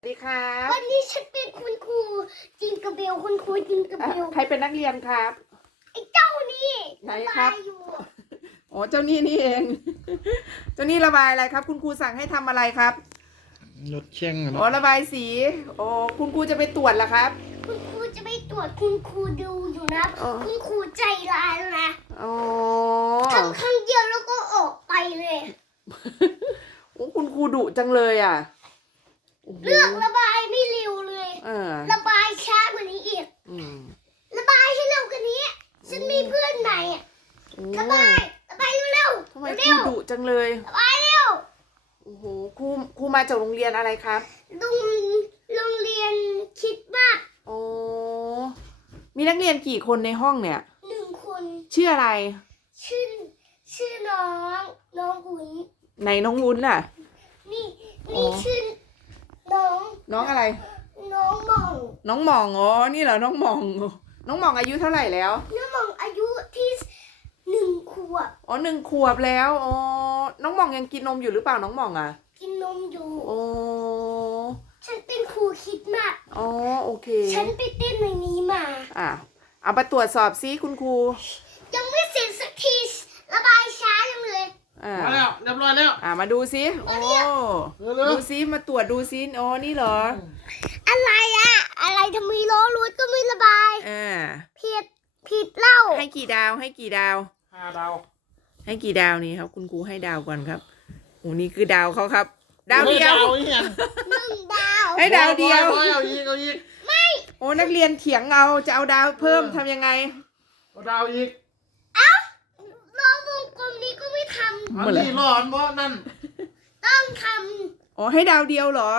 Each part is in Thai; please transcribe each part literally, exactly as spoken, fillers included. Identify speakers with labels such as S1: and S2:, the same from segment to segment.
S1: สวัสดีครับ
S2: วันนี้ฉันเป็นคุณครูจิงกระเบลคุณครูจิงกระเบล
S1: ใครเป็นนักเรียนครับ
S2: ไอ้เจ้านี่
S1: ไหนครับ
S2: อยู่
S1: อ๋อเจ้านี่นี่เอง เจ้านี่ระบายอะไรครับ คุณครูสั่งให้ทำอะไรครับ
S3: รถเชียง
S1: อ๋อระบายสีโอ้คุณครูจะไปตรวจเหรอครับ
S2: คุณครูจะไปตรวจคุณครูดูอยู่นะคุณครูใจร้ายแล้วนะ
S1: อ๋อ
S2: ทำครั้งเดียวแล้วก็ออกไปเลย
S1: โอ้คุณครูดุจังเลยอ่ะ
S2: เลือกระบายไม่เร็วเลย
S1: เออ
S2: ระบายช้ากว่านี้อีกระบายให้เร็วกว่านี้ฉันมีเพื่อนใหม่อะระบายระบายเร็วๆ
S1: ทำไมครูดุจังเลย
S2: ระบายเร็ว
S1: โอ้โหครูครูมาจากโรงเรียนอะไรครับ
S2: โรงโรงเรียนคิดมาก
S1: โอ้มีนักเรียนกี่คนในห้องเนี่ย
S2: หนึ่งคน
S1: ชื่ออะไร
S2: ชื่อชื่อน้องน้องวุ้น
S1: ไหนน้องวุ้นน่ะ
S2: นี่นี่ชื่อน้อง
S1: น้องอะไร
S2: น้องมอง
S1: น้องหม่องอ๋อนี่เหรอน้องหม่องน้องหม่องอายุเท่าไหร่แล้ว
S2: น้องมองอายุที่หนึ่งขวบ
S1: อ๋อหนึ่งขวบแล้วอ๋อน้องหม่องยังกินนมอยู่หรือเปล่าน้องหม่องอ่ะ
S2: กินนมอยู่
S1: โอ้
S2: ฉันเป็นครูคิดมาก
S1: อ๋อโอเค
S2: ฉันไปเต้นในนี้มา
S1: อ่ะเอาไปตรวจสอบซิคุณครู
S2: ยังไม่เสร็จสักทีระบายช้าจังเลย
S3: มาแล้วเรียบร้อยแล้ว
S1: อ่ะมาดูซิโอ้ดูซิมาตรวจดูซิอ๋อนี่เหรอ
S2: อะไรอะอะไรทำไมล้อรถก็ไม่ระบาย
S1: อ่า
S2: ผิดผิดเล่า
S1: ให้กี่ดาวให้กี่ดาว
S3: ห้าดาว
S1: ให้กี่ดาวนี่ครับคุณครูให้ดาวก่อนครับโอ้นี่คือดาวเขาครับดาวเดียว
S2: หนึ่งดาว
S1: ให้ดาวเดียว
S3: เอาอีกเอาอีก
S2: ไม่
S1: โอ้นักเรียนเถียงเอาจะเอาดาวเพิ่มทำยังไง
S3: เอาดาวอีก
S2: เอ้าล้อวงกลมนี้ก็ไม่ทำ
S3: มันนี่ร้อนบ่นั่น
S2: ต้องท
S1: ำอ๋อให้ดาวเดียวเหรอ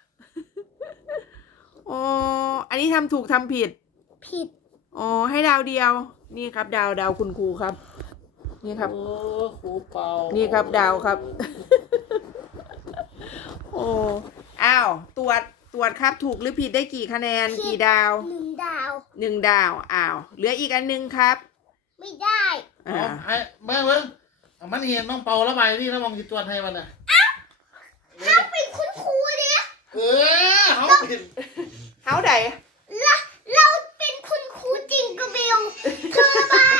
S1: อ๋ออันนี้ทำถูกทำผิด
S2: ผิด
S1: อ๋อให้ดาวเดียวนี่ครับดาวดาวคุณครูครับนี่ครับ
S3: โอ้ครูเป่า
S1: นี่ครับดาวครับโอ้อ้าวตรวจตรวจครับถูกหรือผิดได้กี่คะแนนกี่ดาว
S2: หนึ่งดาว
S1: หนึ่งดาวอ้าวเหลืออีกอันนึงครับ
S2: ไม่ได้
S3: อ๋อให้แม่เบิ้งมันเห็นน้องเป่าระบายนี่แล้วมองจิตตรวจให้มันน่ะ
S2: เอ้าเขาเป็นคุณครูเนี่ย
S3: เออเขาเป็น
S1: เขาไหน
S2: เราเราเป็นคุณครูจริงกระเบลเธอระบาย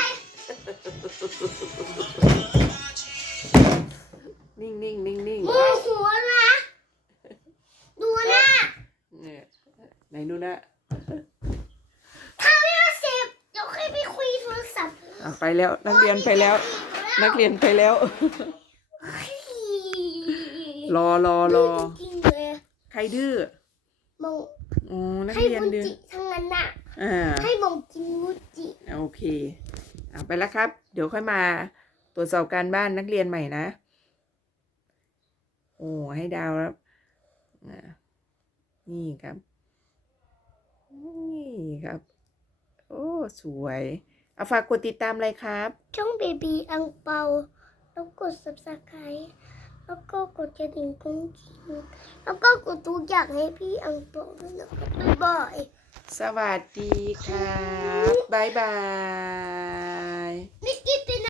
S1: นิ่งนิ่งนิ่งนิ่ง
S2: โมโหนะดูนะ
S1: เนี่ยไหนดูนะ
S2: ถ้าไม่เสร็จเดี๋ยวค่อยไปคุยโทรศัพท์
S1: ไปแล้วนักเรียนไปแล้วนักเรียนไปแล้วรอรอรอใครดื้อ
S2: มอง
S1: อ๋อนักเรียนดื้อ
S2: ทั้งนั้นน่ะให้มองกินมูจิ
S1: โอเคเอาไปแล้วครับเดี๋ยวค่อยมาตรวจสอบการบ้านนักเรียนใหม่นะโอ้ให้ดาวแล้วนี่ครับนี่ครับโอ้สวยเอาฝากกดติดตามเลยครับ
S2: ช่องเบบีอังเปาแล้วกด ซับสไครบ์ แล้วก็กดกระดิ่งกุ้งกิ้งแล้วก็กดทุกอย่างให้พี่อังเปาด้วยนะครับบ๊ายบาย
S1: สวัสดีครับบ๊ายบาย